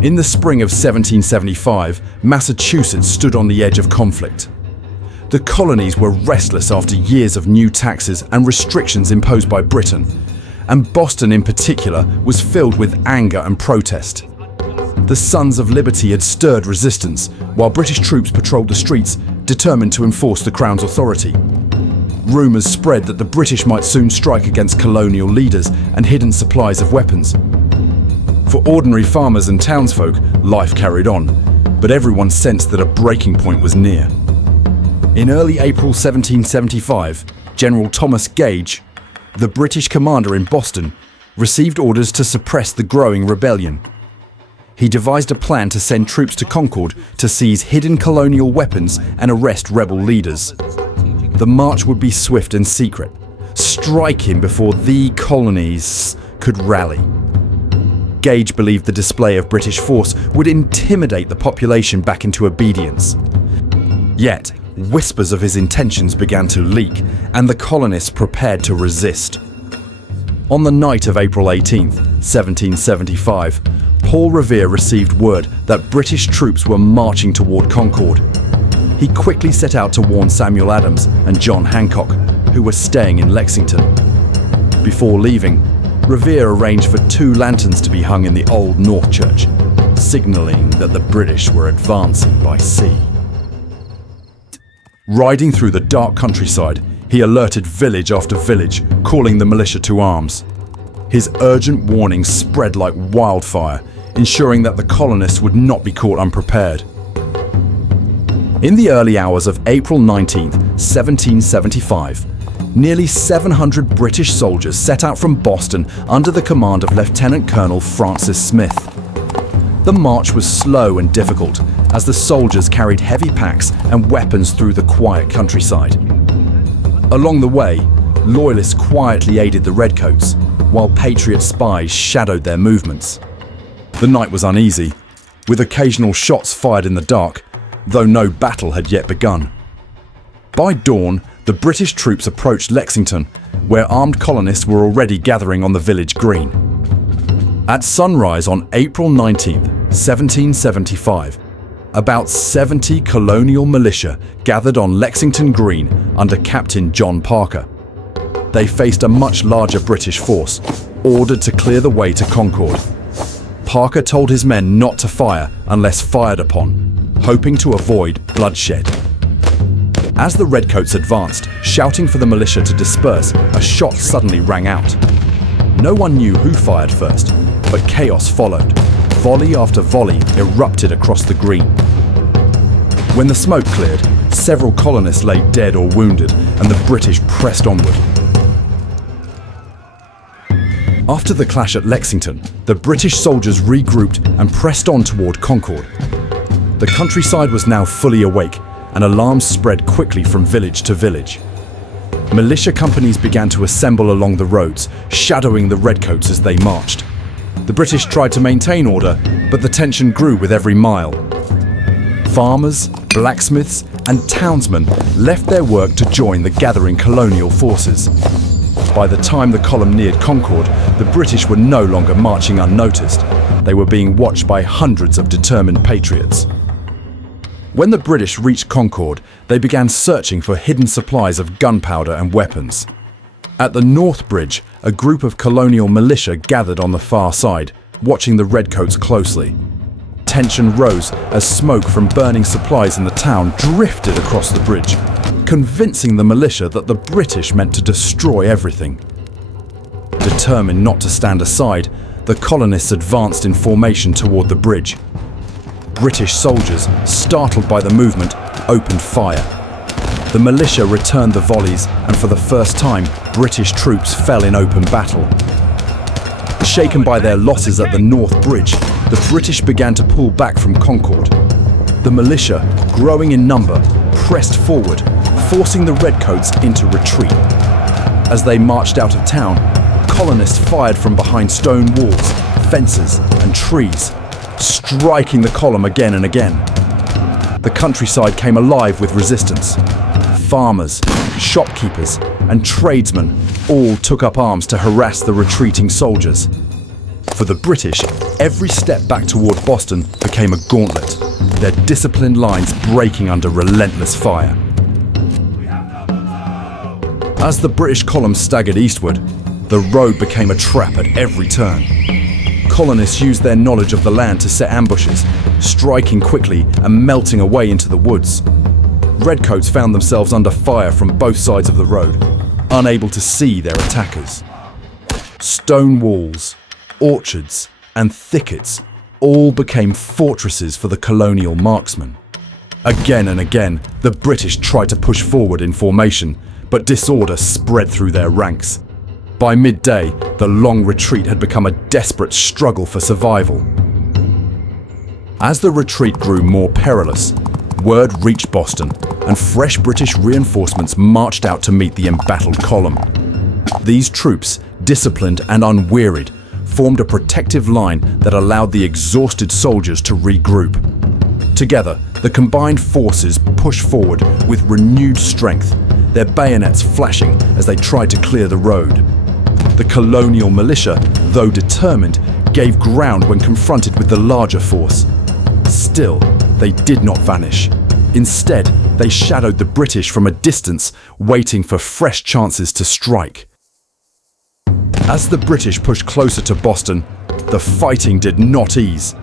In the spring of 1775, Massachusetts stood on the edge of conflict. The colonies were restless after years of new taxes and restrictions imposed by Britain, and Boston in particular was filled with anger and protest. The Sons of Liberty had stirred resistance, while British troops patrolled the streets, determined to enforce the Crown's authority. Rumours spread that the British might soon strike against colonial leaders and hidden supplies of weapons. For ordinary farmers and townsfolk, life carried on, but everyone sensed that a breaking point was near. In early April 1775, General Thomas Gage, the British commander in Boston, received orders to suppress the growing rebellion. He devised a plan to send troops to Concord to seize hidden colonial weapons and arrest rebel leaders. The march would be swift and secret, striking before the colonies could rally. Gage believed the display of British force would intimidate the population back into obedience. Yet, whispers of his intentions began to leak, and the colonists prepared to resist. On the night of April 18, 1775, Paul Revere received word that British troops were marching toward Concord. He quickly set out to warn Samuel Adams and John Hancock, who were staying in Lexington. Before leaving, Revere arranged for 2 lanterns to be hung in the Old North Church, signalling that the British were advancing by sea. Riding through the dark countryside, he alerted village after village, calling the militia to arms. His urgent warnings spread like wildfire, ensuring that the colonists would not be caught unprepared. In the early hours of April 19, 1775, nearly 700 British soldiers set out from Boston under the command of Lieutenant Colonel Francis Smith. The march was slow and difficult, as the soldiers carried heavy packs and weapons through the quiet countryside. Along the way, Loyalists quietly aided the Redcoats, while Patriot spies shadowed their movements. The night was uneasy, with occasional shots fired in the dark, though no battle had yet begun. By dawn, the British troops approached Lexington, where armed colonists were already gathering on the village green. At sunrise on April 19, 1775, about 70 colonial militia gathered on Lexington Green under Captain John Parker. They faced a much larger British force, ordered to clear the way to Concord. Parker told his men not to fire unless fired upon, hoping to avoid bloodshed. As the Redcoats advanced, shouting for the militia to disperse, a shot suddenly rang out. No one knew who fired first, but chaos followed. Volley after volley erupted across the green. When the smoke cleared, several colonists lay dead or wounded, and the British pressed onward. After the clash at Lexington, the British soldiers regrouped and pressed on toward Concord. The countryside was now fully awake, and alarms spread quickly from village to village. Militia companies began to assemble along the roads, shadowing the Redcoats as they marched. The British tried to maintain order, but the tension grew with every mile. Farmers, blacksmiths, and townsmen left their work to join the gathering colonial forces. By the time the column neared Concord, the British were no longer marching unnoticed. They were being watched by hundreds of determined patriots. When the British reached Concord, they began searching for hidden supplies of gunpowder and weapons. At the North Bridge, a group of colonial militia gathered on the far side, watching the Redcoats closely. Tension rose as smoke from burning supplies in the town drifted across the bridge, convincing the militia that the British meant to destroy everything. Determined not to stand aside, the colonists advanced in formation toward the bridge. British soldiers, startled by the movement, opened fire. The militia returned the volleys, and for the first time, British troops fell in open battle. Shaken by their losses at the North Bridge, the British began to pull back from Concord. The militia, growing in number, pressed forward, forcing the Redcoats into retreat. As they marched out of town, colonists fired from behind stone walls, fences, and trees, striking the column again and again. The countryside came alive with resistance. Farmers, shopkeepers, and tradesmen all took up arms to harass the retreating soldiers. For the British, Every step back toward Boston became a gauntlet, their disciplined lines breaking under relentless fire. As the British column staggered eastward, the road became a trap at every turn. Colonists used their knowledge of the land to set ambushes, striking quickly and melting away into the woods. Redcoats found themselves under fire from both sides of the road, unable to see their attackers. Stone walls, orchards, and thickets all became fortresses for the colonial marksmen. Again and again, the British tried to push forward in formation, but disorder spread through their ranks. By midday, the long retreat had become a desperate struggle for survival. As the retreat grew more perilous, word reached Boston, and fresh British reinforcements marched out to meet the embattled column. These troops, disciplined and unwearied, formed a protective line that allowed the exhausted soldiers to regroup. Together, the combined forces pushed forward with renewed strength, their bayonets flashing as they tried to clear the road. The colonial militia, though determined, gave ground when confronted with the larger force. Still, they did not vanish. Instead, they shadowed the British from a distance, waiting for fresh chances to strike. As the British pushed closer to Boston, the fighting did not ease.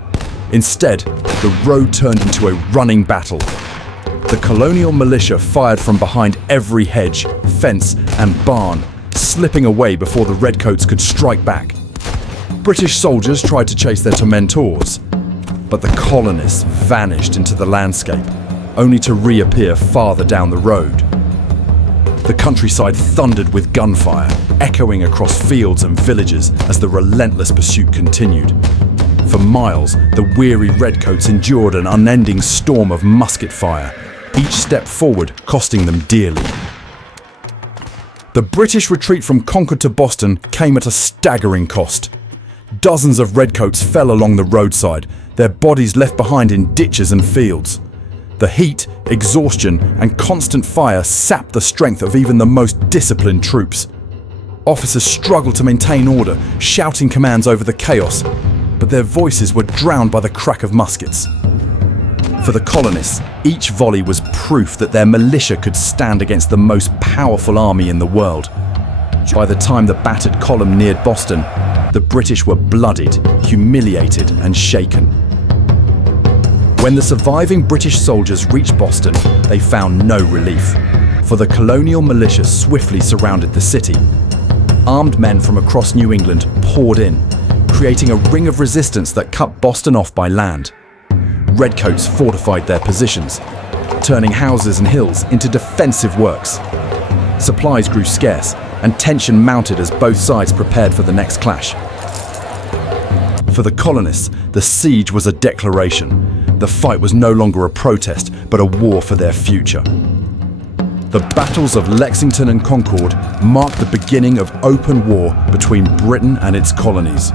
Instead, the road turned into a running battle. The colonial militia fired from behind every hedge, fence, and barn, slipping away before the Redcoats could strike back. British soldiers tried to chase their tormentors, but the colonists vanished into the landscape, only to reappear farther down the road. The countryside thundered with gunfire, echoing across fields and villages as the relentless pursuit continued. For miles, the weary Redcoats endured an unending storm of musket fire, each step forward costing them dearly. The British retreat from Concord to Boston came at a staggering cost. Dozens of Redcoats fell along the roadside, their bodies left behind in ditches and fields. The heat, exhaustion, and constant fire sapped the strength of even the most disciplined troops. Officers struggled to maintain order, shouting commands over the chaos, but their voices were drowned by the crack of muskets. For the colonists, each volley was proof that their militia could stand against the most powerful army in the world. By the time the battered column neared Boston, the British were bloodied, humiliated, and shaken. When the surviving British soldiers reached Boston, they found no relief, for the colonial militia swiftly surrounded the city. Armed men from across New England poured in, creating a ring of resistance that cut Boston off by land. Redcoats fortified their positions, turning houses and hills into defensive works. Supplies grew scarce, and tension mounted as both sides prepared for the next clash. For the colonists, the siege was a declaration. The fight was no longer a protest, but a war for their future. The battles of Lexington and Concord marked the beginning of open war between Britain and its colonies.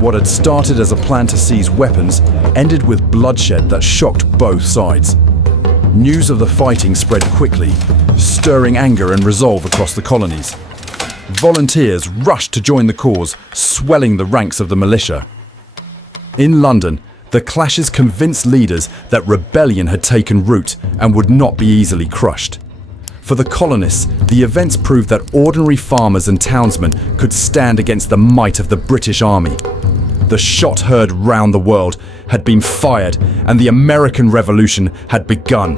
What had started as a plan to seize weapons ended with bloodshed that shocked both sides. News of the fighting spread quickly, stirring anger and resolve across the colonies. Volunteers rushed to join the cause, swelling the ranks of the militia. In London, the clashes convinced leaders that rebellion had taken root and would not be easily crushed. For the colonists, the events proved that ordinary farmers and townsmen could stand against the might of the British army. The shot heard round the world had been fired and the American Revolution had begun.